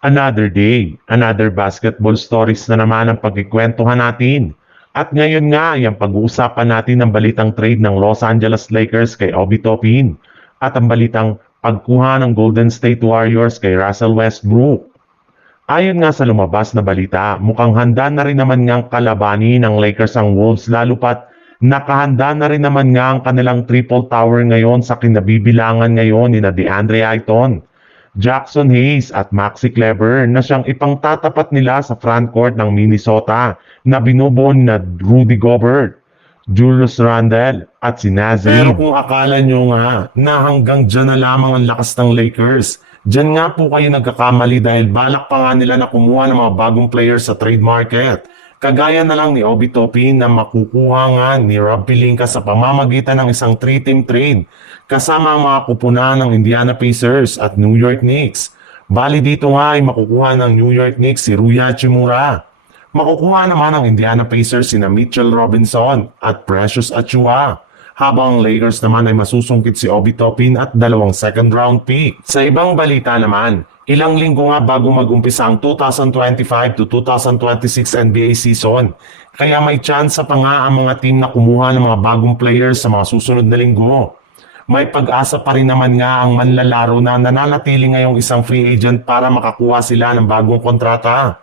Another day, another basketball stories na naman ang pagkikwentuhan natin. At ngayon nga ay ang pag-uusapan natin ng balitang trade ng Los Angeles Lakers kay Obi Toppin at ang balitang pagkuha ng Golden State Warriors kay Russell Westbrook. Ayon nga sa lumabas na balita, mukhang handa na rin naman ngang kalabanin ng Lakers ang Wolves lalo pat nakahanda na rin naman nga ang kanilang triple tower ngayon sa kinabibilangan ngayon ni na DeAndre Ayton, Jackson Hayes at Maxi Kleber na siyang ipangtatapat nila sa frontcourt ng Minnesota na binubuo na Rudy Gobert, Julius Randle at si Nazarene. Pero kung akala nyo nga na hanggang dyan na lamang ang lakas ng Lakers, dyan nga po kayo nagkakamali dahil balak pa nga nila na kumuha ng mga bagong players sa trade market. Kagaya na lang ni Obi Toppin na makukuha nga ni Rob Pelinka sa pamamagitan ng isang 3-team trade kasama ang mga kupunan ng Indiana Pacers at New York Knicks. Bali dito nga ay makukuha ng New York Knicks si Rui Hachimura. Makukuha naman ng Indiana Pacers sina Mitchell Robinson at Precious Achiuwa. Habang ang Lakers naman ay masusungkit si Obi Toppin at 2 second round pick. Sa ibang balita naman, ilang linggo nga bago mag-umpisa ang 2025 to 2026 NBA season. Kaya may tsansa pa nga ang mga team na kumuha ng mga bagong players sa mga susunod na linggo. May pag-asa pa rin naman nga ang manlalaro na nananatili ngayong isang free agent para makakuha sila ng bagong kontrata.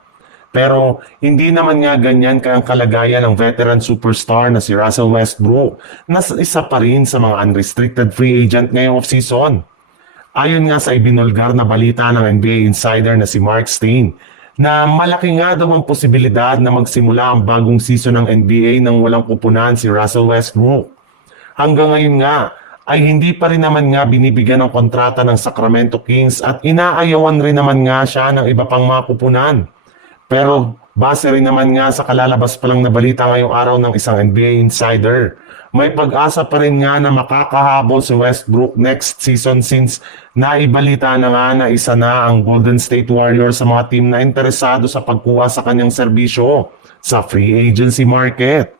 Pero hindi naman nga ganyan kayang kalagayan ng veteran superstar na si Russell Westbrook na isa pa rin sa mga unrestricted free agent ngayong offseason. Ayon nga sa ibinulgar na balita ng NBA insider na si Mark Stein na malaki nga daw ang posibilidad na magsimula ang bagong season ng NBA nang walang kupunan si Russell Westbrook. Hanggang ngayon nga ay hindi pa rin naman nga binibigyan ng kontrata ng Sacramento Kings at inaayawan rin naman nga siya ng iba pang mga kupunan. Pero base rin naman nga sa kalalabas pa lang na balita ngayong araw ng isang NBA insider, may pag-asa pa rin nga na makakahabol si Westbrook next season since naibalita na nga na isa na ang Golden State Warriors sa mga team na interesado sa pagkuha sa kanyang serbisyo sa free agency market.